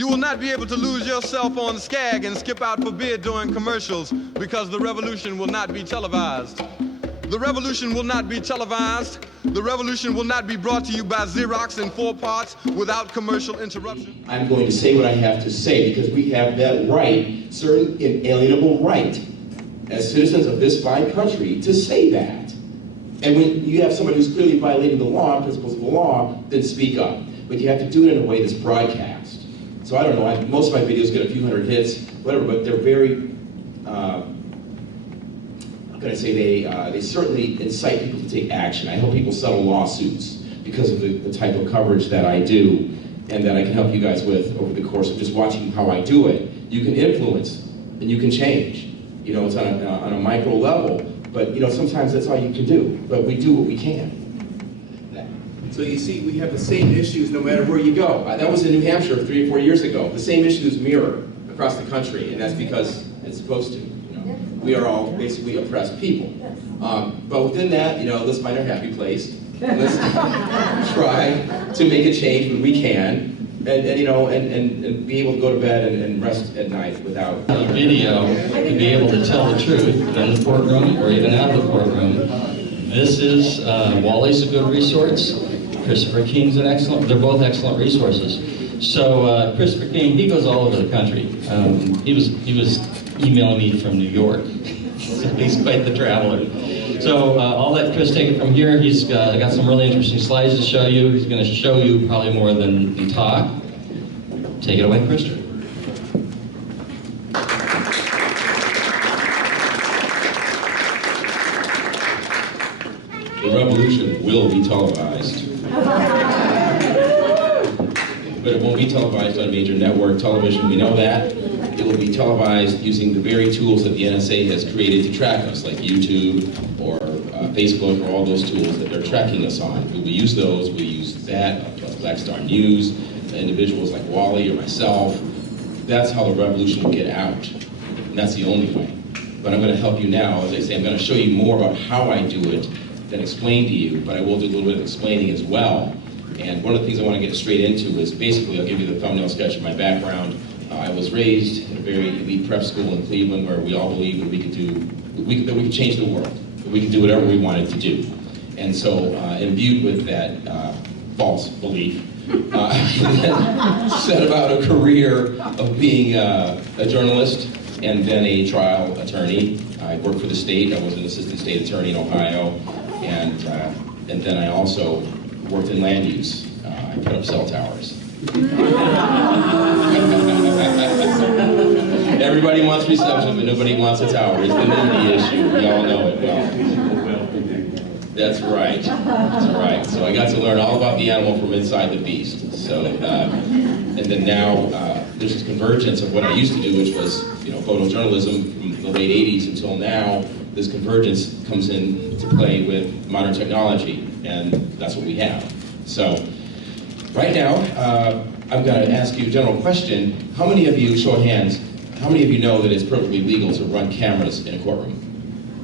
You will not be able to lose yourself on Skag and skip out for beer during commercials because the revolution will not be televised. The revolution will not be televised. The revolution will not be brought to you by Xerox in 4 parts without commercial interruption. I'm going to say what I have to say because we have that right, certain inalienable right, as citizens of this fine country, to say that. And when you have somebody who's clearly violating the law, principles of the law, then speak up. But you have to do it in a way that's broadcast. So I don't know, most of my videos get a few hundred hits, whatever, but they're very, how can I say, they certainly incite people to take action. I help people settle lawsuits because of the type of coverage that I do and that I can help you guys with over the course of just watching how I do it. You can influence and you can change. You know, it's on a micro level, but you know, sometimes that's all you can do. But we do what we can. So you see, we have the same issues no matter where you go. That was in New Hampshire 3 or 4 years ago. The same issues mirror across the country, and that's because it's supposed to. You know, we are all basically oppressed people. But within that, you know, let's find our happy place. Let's try to make a change when we can, and you know, and be able to go to bed and rest at night without a video to be able to tell the truth in the courtroom or even out of the courtroom. This is Wally's a good resource. Christopher King's an excellent. They're both excellent resources. So Christopher King, he goes all over the country. He was emailing me from New York. So he's quite the traveler. So I'll let Chris take it from here. He's got some really interesting slides to show you. He's going to show you probably more than talk. Take it away, Christopher. The revolution will be televised. But it won't be televised on a major network television, we know that. It will be televised using the very tools that the NSA has created to track us, like YouTube or Facebook, or all those tools that they're tracking us on. We will use those, we use that, plus Black Star News, individuals like Wally or myself. That's how the revolution will get out. And that's the only way. But I'm going to help you now. As I say, I'm going to show you more about how I do it than explain to you, but I will do a little bit of explaining as well. And one of the things I want to get straight into is basically, I'll give you the thumbnail sketch of my background. I was raised in a very elite prep school in Cleveland where we all believed that we could change the world, that we could do whatever we wanted to do. And so, imbued with that false belief, set about a career of being a journalist and then a trial attorney. I worked for the state. I was an assistant state attorney in Ohio, and then I also worked in land use. I put up cell towers. Everybody wants reception, but nobody wants a tower. It's the NIMBY issue. We all know it well. That's right. That's right. So I got to learn all about the animal from inside the beast. So, and then now there's this convergence of what I used to do, which was, you know, photojournalism from the late 80s until now. This convergence comes into play with modern technology, and that's what we have. So, right now, I'm going to ask you a general question. How many of you, show of hands, how many of you know that it's perfectly legal to run cameras in a courtroom?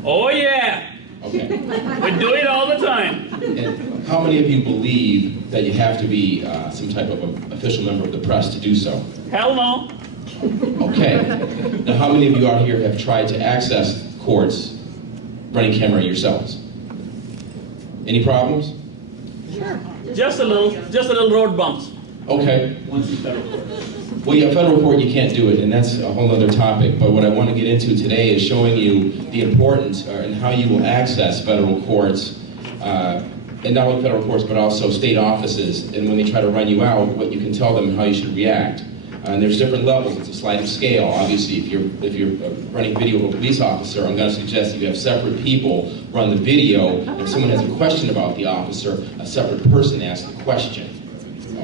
Oh yeah! Okay. We do it all the time. And how many of you believe that you have to be some type of an official member of the press to do so? Hell no. Okay. Now, how many of you out here have tried to access courts running camera yourselves? Any problems? Sure. Just a little road bumps. Okay. Once in federal court. Well, yeah, federal court, you can't do it, and that's a whole other topic. But what I want to get into today is showing you the importance and how you will access federal courts, and not only federal courts, but also state offices. And when they try to run you out, what you can tell them and how you should react. And there's different levels. It's a sliding scale. Obviously, if you're running video of a police officer, I'm going to suggest that you have separate people run the video. If someone has a question about the officer, a separate person asks the question.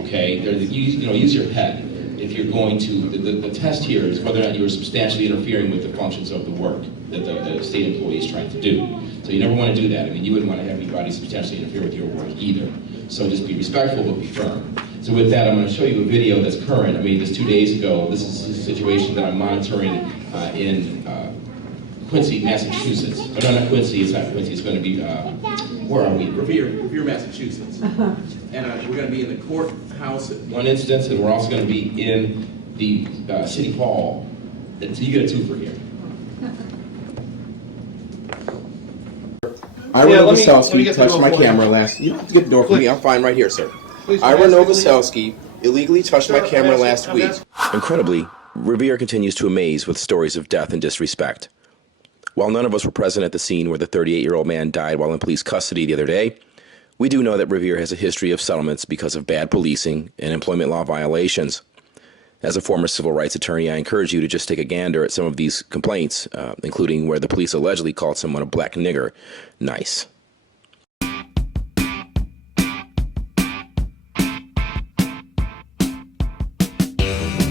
Okay, use your head. If you're going to, the test here is whether or not you are substantially interfering with the functions of the work that the state employee is trying to do. So you never want to do that. I mean, you wouldn't want to have anybody substantially interfere with your work either. So just be respectful, but be firm. So with that, I'm going to show you a video that's current. I made this 2 days ago. This is a situation that I'm monitoring in Quincy, Massachusetts. Oh, no, not Quincy. It's not Quincy. It's going to be, where are we? Revere, Massachusetts. And we're going to be in the courthouse at one instance, and we're also going to be in the City Hall. So you get a twofer here. Ira Novoselsky touched my camera last... You don't have to get the door for me. I'm fine right here, sir. Ira Novoselsky illegally touched my camera last week. Incredibly, Revere continues to amaze with stories of death and disrespect. While none of us were present at the scene where the 38-year-old man died while in police custody the other day, we do know that Revere has a history of settlements because of bad policing and employment law violations. As a former civil rights attorney, I encourage you to just take a gander at some of these complaints, including where the police allegedly called someone a black nigger. Nice.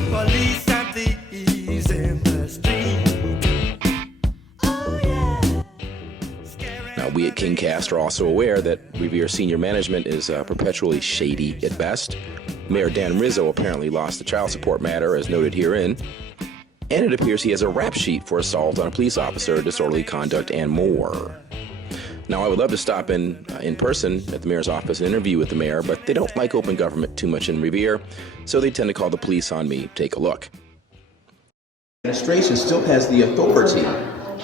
Police and thieves in the street. Oh, yeah. Now, we at KingCast are also aware that Revere senior management is perpetually shady at best. Mayor Dan Rizzo apparently lost the child support matter, as noted herein, and it appears he has a rap sheet for assault on a police officer, disorderly conduct, and more. Now, I would love to stop in person at the mayor's office and interview with the mayor, but they don't like open government too much in Revere, so they tend to call the police on me. Take a look. The administration still has the authority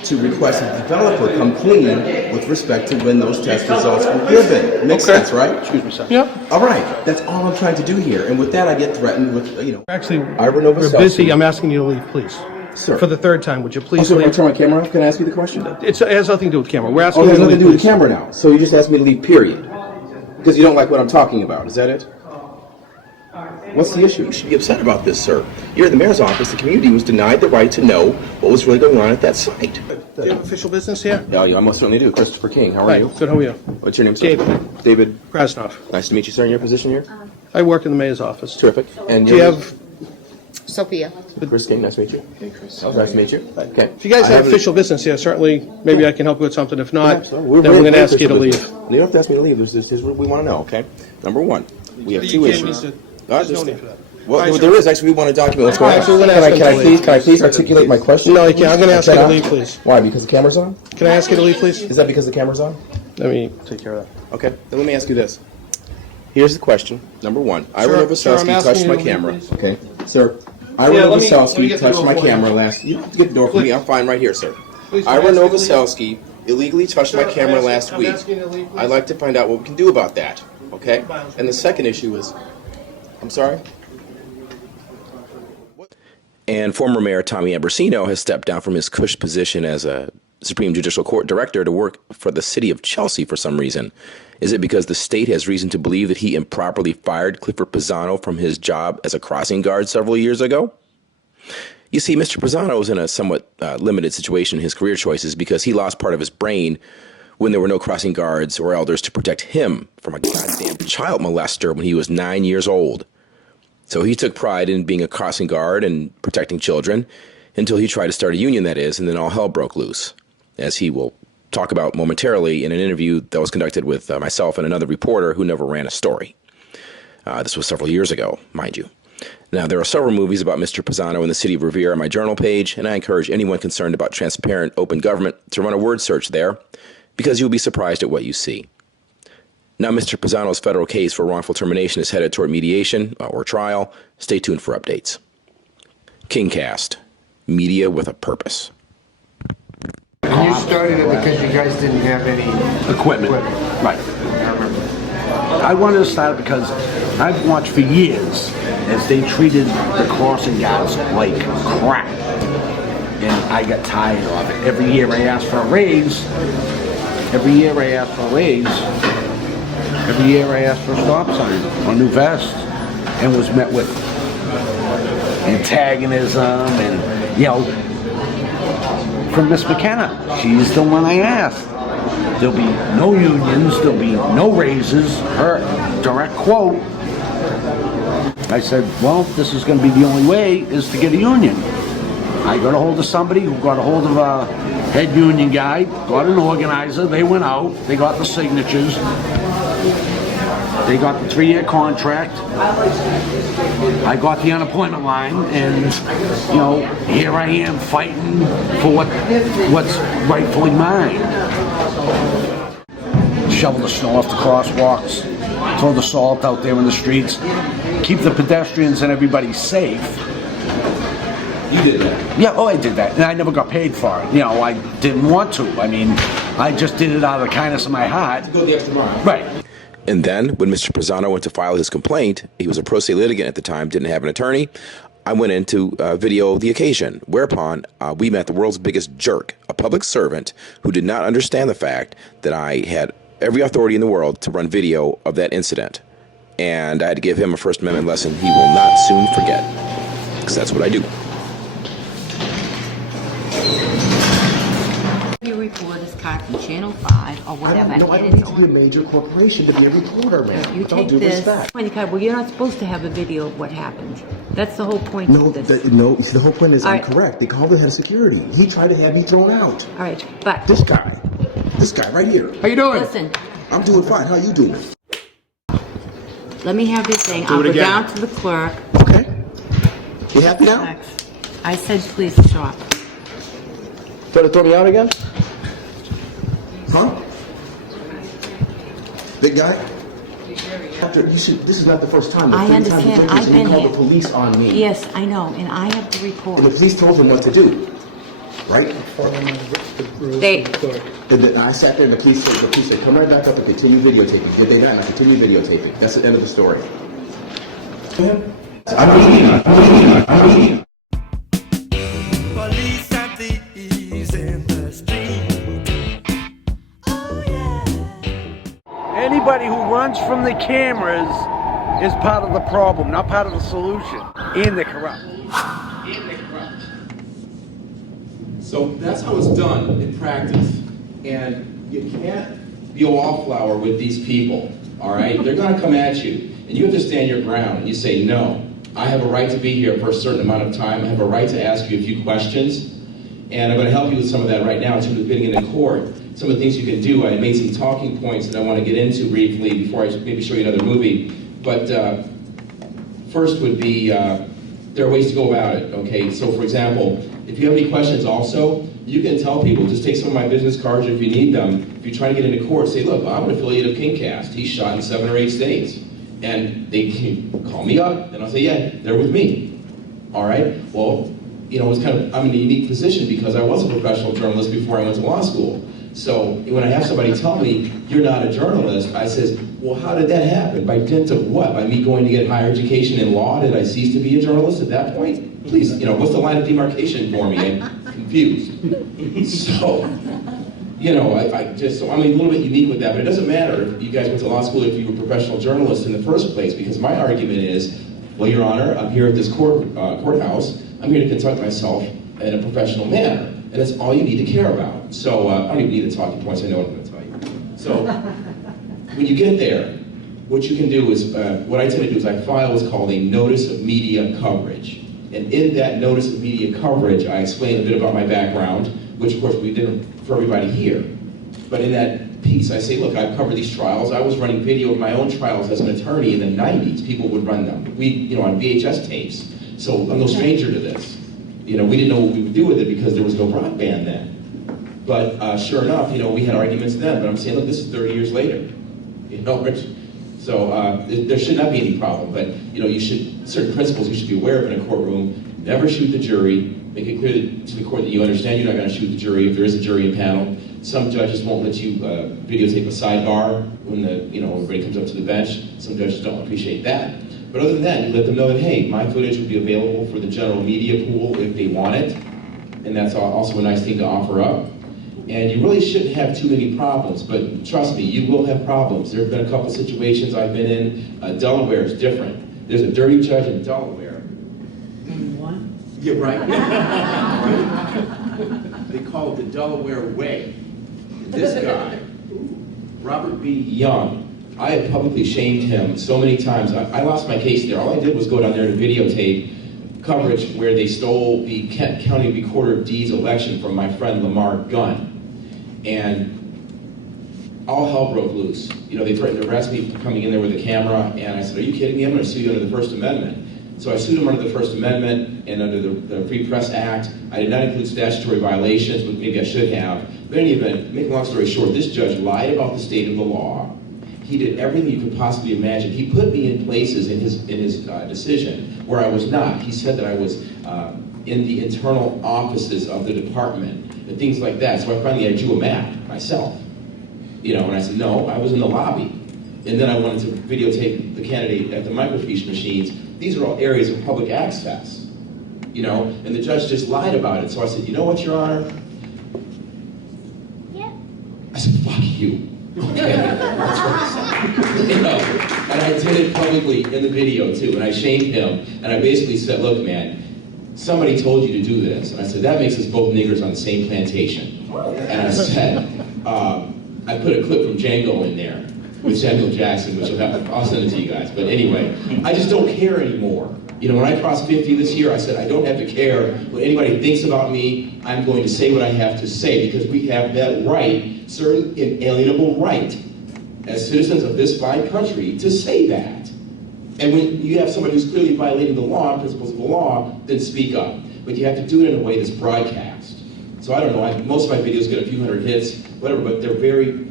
to request a developer come clean with respect to when those test results were given. Makes sense, right? Excuse me, sir. Yep. All right. That's all I'm trying to do here. And with that, I get threatened with, Actually, Ira we're Novoselsky. busy. I'm asking you to leave, please. Sir. For the third time, would you please Also, when I leave? turn my camera off, can I ask you the question? It has nothing to do with camera. We're asking Oh, it you has to nothing leave, to do with please. the camera now. So you just asked me to leave, period. Because you don't like what I'm talking about. Is that it? What's the issue? You should be upset about this, sir. You're in the mayor's office. The community was denied the right to know what was really going on at that site. Do you have official business here? Yeah, I most certainly do. Christopher King, how are Hi, you? good. How are you? What's your name, sir? David. David Krasnov. Nice to meet you, sir, in your position here. I work in the mayor's office. Terrific. And Do you have? Sophia. Chris King, nice to meet you. Hey, Chris. Nice to meet you. Okay. If you guys I have haven't- official business here, certainly maybe I can help you with something. If not, Yeah, then we're going to ask you to leave. You don't have to ask me to leave. This is what we want to know, okay? Number one, we have two issues. There's no need for that. Well, there is. Actually, we want to document what's going on. Actually, we're gonna ask him to leave. Can I please articulate my question? No, you can't. I'm going to ask you to leave, please. Why? Because the camera's on? Can I ask you to leave, please? Is that because the camera's on? Let me take care of that. Okay. Then let me ask you this. Here's the question. Number one, Ira Sir, I'm Novoselsky asking touched you my to leave, camera. please. Okay. Sir, Ira Yeah, let me Novoselsky get the touched door my for you. camera last... You don't have to get the door for me. I'm fine right here, sir. Please, can I Ira ask you to leave? Novoselsky illegally touched my Sir, camera I'm last week. asking you to leave, please. I'd like to find out what we can do about that, okay? And the second issue is... I'm sorry? And former Mayor Tommy Ambrosino has stepped down from his cush position as a Supreme Judicial Court director to work for the city of Chelsea for some reason. Is it because the state has reason to believe that he improperly fired Clifford Pisano from his job as a crossing guard several years ago? You see, Mr. Pisano was in a somewhat limited situation in his career choices because he lost part of his brain when there were no crossing guards or elders to protect him from a goddamn child molester when he was 9 years old. So he took pride in being a crossing guard and protecting children until he tried to start a union, that is, and then all hell broke loose, as he will talk about momentarily in an interview that was conducted with myself and another reporter who never ran a story. This was several years ago, mind you. Now, there are several movies about Mr. Pisano in the city of Revere on my journal page, and I encourage anyone concerned about transparent, open government to run a word search there, because you'll be surprised at what you see. Now, Mr. Pisano's federal case for wrongful termination is headed toward mediation or trial. Stay tuned for updates. KingCast, media with a purpose. You started it because you guys didn't have any Equipment. Right. I wanted to start it because I've watched for years as they treated the crossing guards like crap. And I got tired of it. Every year I asked for a raise. Every year I asked for a stop sign or new vest, and was met with antagonism and, from Miss McKenna. She's the one I asked. There'll be no unions, there'll be no raises. Her direct quote, I said, well, this is going to be the only way is to get a union. I got a hold of somebody who got a hold of a head union guy, got an organizer, they went out, they got the signatures, they got the 3-year contract, I got the unemployment line, and, here I am fighting for what's rightfully mine. Shovel the snow off the crosswalks, throw the salt out there in the streets, keep the pedestrians and everybody safe. You did that. Yeah, I did that, and I never got paid for it. I didn't want to. I mean, I just did it out of the kindness of my heart. Go the extra mile. Right. And then, when Mr. Pisano went to file his complaint, he was a pro se litigant at the time, didn't have an attorney. I went in to video the occasion, whereupon we met the world's biggest jerk, a public servant who did not understand the fact that I had every authority in the world to run video of that incident. And I had to give him a First Amendment lesson he will not soon forget, because that's what I do. You report this card from Channel 5 or whatever. I don't need to be a major corporation to be a reporter, man. You With all take due this. respect. Well, you're not supposed to have a video of what happened. That's the whole point No, of this. the whole point is All I'm right. correct. They called the head of security. He tried to have me thrown out. All right, but This guy right here. How you doing? listen, I'm doing fine. How you doing? let me have this thing. I'll go down to the clerk. Okay. You happy now? I said please stop. Try to throw me out again? Huh? Big guy? This is not the first time. The I third time understand. you did this, I've and been you called here. the police on me. Yes, I know, and I have the report. And the police told him what to do. Right? They, And then I sat there and the police said, come right back up and continue videotaping. Did they not? And I continue videotaping. That's the end of the story. I'm leaving. Police and thieves in the street. Oh yeah. Anybody who runs from the cameras is part of the problem, not part of the solution. And they're corrupt. So that's how it's done in practice. And you can't be a wallflower with these people, all right? They're gonna come at you, and you have to stand your ground. And you say, no, I have a right to be here for a certain amount of time. I have a right to ask you a few questions. And I'm gonna help you with some of that right now in terms of getting into court. Some of the things you can do, I made some talking points that I wanna get into briefly before I maybe show you another movie. But first would be, there are ways to go about it, okay? So for example, if you have any questions also, you can tell people, just take some of my business cards if you need them. If you're trying to get into court, say, look, I'm an affiliate of KingCast. He's shot in 7 or 8 states. And they can call me up, and I'll say, yeah, they're with me. All right? Well, it's I'm in a unique position because I was a professional journalist before I went to law school. So when I have somebody tell me, you're not a journalist, I says, well, how did that happen? By dint of what? By me going to get higher education in law? Did I cease to be a journalist at that point? Please, what's the line of demarcation for me? I'm confused. So, I'm a little bit unique with that, but it doesn't matter if you guys went to law school if you were a professional journalist in the first place, because my argument is, well, Your Honor, I'm here at this courthouse. I'm here to conduct myself in a professional manner, and that's all you need to care about. So I don't even need the talking points. I know what I'm going to tell you. So when you get there, what you can do is, what I tend to do is I file what's called a notice of media coverage. And in that notice of media coverage, I explain a bit about my background, which of course we did for everybody here. But in that piece, I say, look, I've covered these trials. I was running video of my own trials as an attorney in the 90s. People would run them. On VHS tapes. So I'm no stranger to this. We didn't know what we would do with it because there was no broadband then. But sure enough, we had arguments then. But I'm saying, look, this is 30 years later. So there should not be any problem. But certain principles you should be aware of in a courtroom. Never shoot the jury. Make it clear to the court that you understand you're not going to shoot the jury if there is a jury impaneled. Some judges won't let you videotape a sidebar when everybody comes up to the bench. Some judges don't appreciate that. But other than that, you let them know that, hey, my footage will be available for the general media pool if they want it. And that's also a nice thing to offer up. And you really shouldn't have too many problems, but trust me, you will have problems. There have been a couple situations I've been in. Delaware is different. There's a dirty judge in Delaware. what? Yeah, right. They call it the Delaware Way. This guy, Robert B. Young, I have publicly shamed him so many times. I lost my case there. All I did was go down there to videotape coverage where they stole the Kent County Recorder of Deeds election from my friend Lamar Gunn. And all hell broke loose. They threatened to arrest me for coming in there with a camera, and I said, are you kidding me? I'm going to sue you under the First Amendment. So I sued him under the First Amendment and under the Free Press Act. I did not include statutory violations, but maybe I should have. But in any event, make a long story short, this judge lied about the state of the law. He did everything you could possibly imagine. He put me in places in his decision where I was not. He said that I was in the internal offices of the department and things like that. So I drew a map myself, and I said, no, I was in the lobby. And then I wanted to videotape the candidate at the microfiche machines. These are all areas of public access, and the judge just lied about it. So I said, you know what, Your Honor? Yeah. I said, fuck you. Okay, that's what I said. And I did it publicly in the video too, and I shamed him, and I basically said, look, man, somebody told you to do this. And I said, that makes us both niggers on the same plantation. And I said, I put a clip from Django in there with Samuel Jackson, which I'll send it to you guys. But anyway, I just don't care anymore. When I crossed 50 this year, I said, I don't have to care what anybody thinks about me. I'm going to say what I have to say because we have that right, certain inalienable right, as citizens of this fine country, to say that. And when you have somebody who's clearly violating the law, principles of the law, then speak up. But you have to do it in a way that's broadcast. So I don't know, most of my videos get a few hundred hits, whatever, but they're very,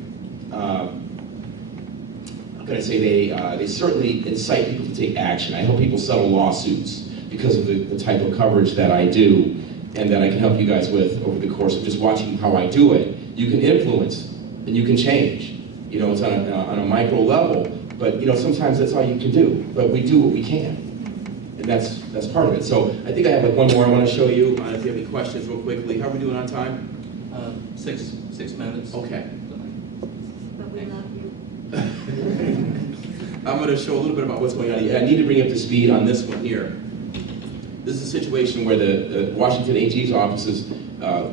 they certainly incite people to take action. I help people settle lawsuits because of the type of coverage that I do and that I can help you guys with over the course of just watching how I do it. You can influence and you can change. It's on a micro level, but sometimes that's all you can do. But we do what we can, and that's part of it. So I think I have one more I want to show you. If you have any questions, real quickly. How are we doing on time? 6 minutes. Okay. But we love you. I'm going to show a little bit about what's going on. I need to bring you up to speed on this one here. This is a situation where the Washington AG's office is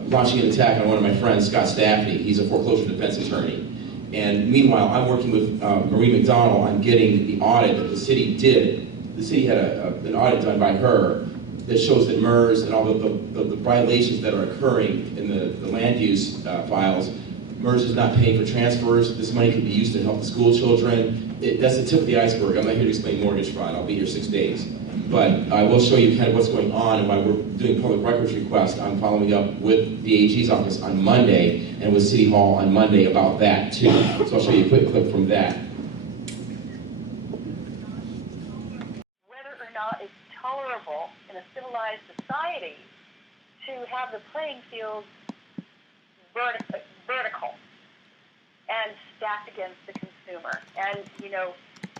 launching an attack on one of my friends, Scott Staffney. He's a foreclosure defense attorney. And meanwhile, I'm working with Marie McDonald on getting the audit that the city did. The city had an audit done by her that shows that MERS and all the violations that are occurring in the land use files. MERS is not paying for transfers. This money could be used to help the school children. That's the tip of the iceberg. I'm not here to explain mortgage fraud. I'll be here 6 days. But I will show you kind of what's going on and why we're doing public records request. I'm following up with the AG's office on Monday and with City Hall on Monday about that too. So I'll show you a quick clip from that. Whether or not it's tolerable in a civilized society to have the playing field vertical and stacked against the consumer. And,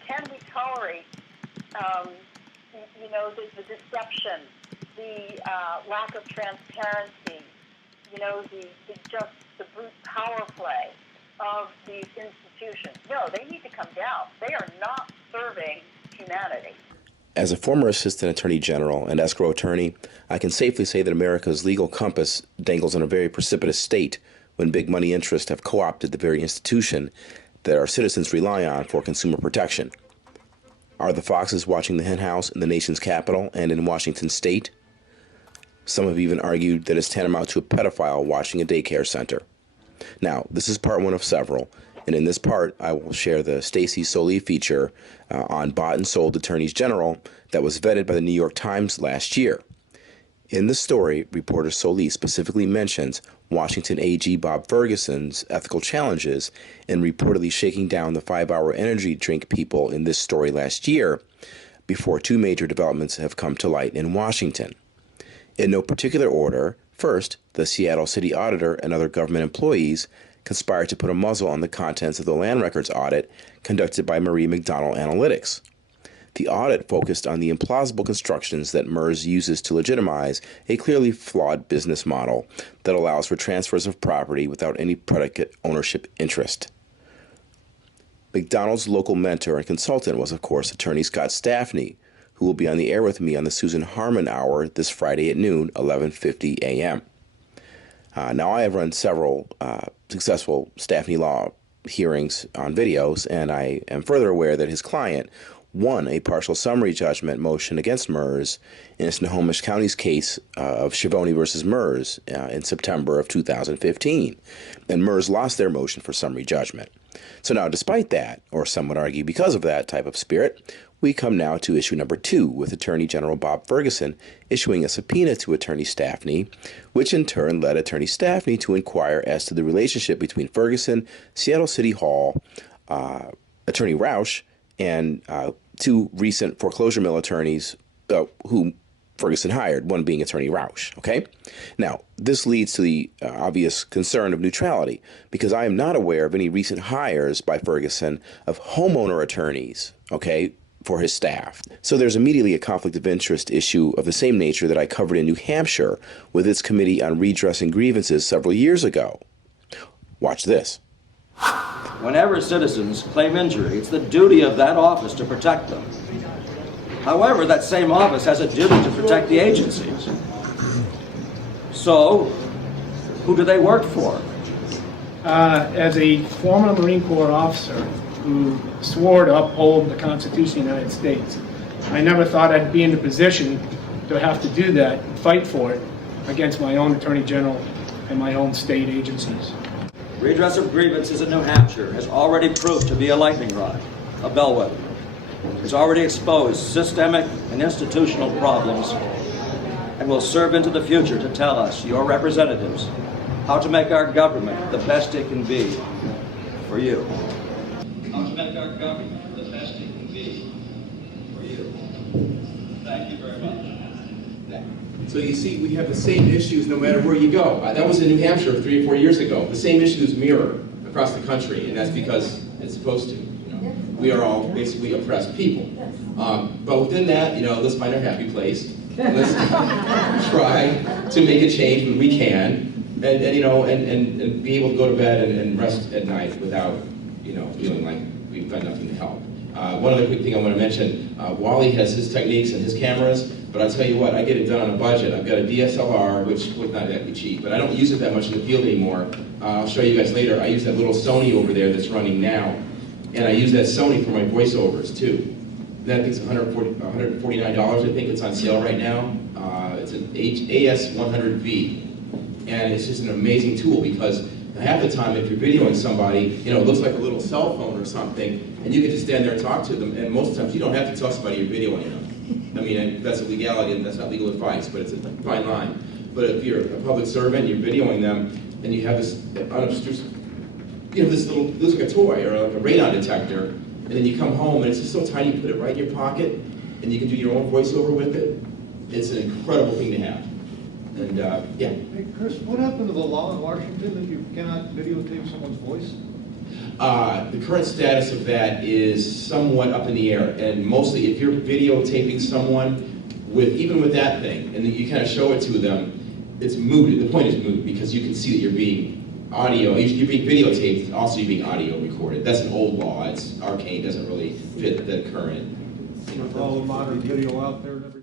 can we tolerate the deception, the lack of transparency, the brute power play of these institutions? No, they need to come down. They are not serving humanity. As a former assistant attorney general and escrow attorney, I can safely say that America's legal compass dangles in a very precipitous state when big money interests have co-opted the very institution that our citizens rely on for consumer protection. Are the foxes watching the henhouse in the nation's capital and in Washington state? Some have even argued that it's tantamount to a pedophile watching a daycare center. Now, this is part one of several, and in this part, I will share the Stacey Soley feature on bought and sold attorneys general that was vetted by the New York Times last year. In the story, reporter Soley specifically mentions Washington AG Bob Ferguson's ethical challenges in reportedly shaking down the 5-hour energy drink people in this story last year, before two major developments have come to light in Washington. In no particular order, first, the Seattle City Auditor and other government employees conspired to put a muzzle on the contents of the land records audit conducted by Marie McDonald Analytics. The audit focused on the implausible constructions that MERS uses to legitimize a clearly flawed business model that allows for transfers of property without any predicate ownership interest. McDonald's local mentor and consultant was, of course, attorney Scott Staffney, who will be on the air with me on the Susan Harmon Hour this Friday at noon, 11:50 a.m. Now, I have run several successful Staffney Law hearings on videos, and I am further aware that his client won a partial summary judgment motion against MERS in Snohomish County's case of Schiavone versus MERS in September of 2015, and MERS lost their motion for summary judgment. So now, despite that, or some would argue because of that type of spirit, we come now to issue number 2 with Attorney General Bob Ferguson issuing a subpoena to Attorney Staffney, which in turn led Attorney Staffney to inquire as to the relationship between Ferguson, Seattle City Hall, Attorney Roush, and 2 recent foreclosure mill attorneys who Ferguson hired, one being Attorney Rausch, okay? Now, this leads to the obvious concern of neutrality, because I am not aware of any recent hires by Ferguson of homeowner attorneys, okay, for his staff. So there's immediately a conflict of interest issue of the same nature that I covered in New Hampshire with its Committee on Redressing Grievances several years ago. Watch this. Whenever citizens claim injury, it's the duty of that office to protect them. However, that same office has a duty to protect the agencies. So, who do they work for? As a former Marine Corps officer who swore to uphold the Constitution of the United States, I never thought I'd be in the position to have to do that and fight for it against my own Attorney General and my own state agencies. Redress of grievances in New Hampshire has already proved to be a lightning rod, a bellwether. It's already exposed systemic and institutional problems and will serve into the future to tell us, your representatives, how to make our government the best it can be for you. How to make our government the best it can be for you. Thank you very much. So you see, we have the same issues no matter where you go. That was in New Hampshire 3 or 4 years ago. The same issues mirror across the country, and that's because it's supposed to. We are all basically oppressed people. But within that, let's find our happy place. Let's try to make a change when we can, and be able to go to bed and rest at night without, feeling like we've done nothing to help. One other quick thing I want to mention, Wally has his techniques and his cameras, but I'll tell you what, I get it done on a budget. I've got a DSLR, which was not exactly cheap, but I don't use it that much in the field anymore. I'll show you guys later. I use that little Sony over there that's running now. And I use that Sony for my voiceovers too. That thing's $149, I think. It's on sale right now. It's an AS100V. And it's just an amazing tool because half the time if you're videoing somebody, it looks like a little cell phone or something, and you can just stand there and talk to them, and most of the times you don't have to tell somebody you're videoing them. I mean, that's a legality, and that's not legal advice, but it's a fine line. But if you're a public servant, you're videoing them, and you have this unobtrusive, this little, it looks like a toy or like a radon detector, and then you come home and it's just so tiny, you put it right in your pocket, and you can do your own voiceover with it. It's an incredible thing to have. And yeah. Hey, Chris, what happened to the law in Washington that you cannot videotape someone's voice? The current status of that is somewhat up in the air, and mostly if you're videotaping someone even with that thing, and then you kind of show it to them, it's moot. The point is moot because you can see that you're being you're being videotaped, also you're being audio recorded. That's an old law. It's arcane, doesn't really fit the current. With all the modern video out there and everything.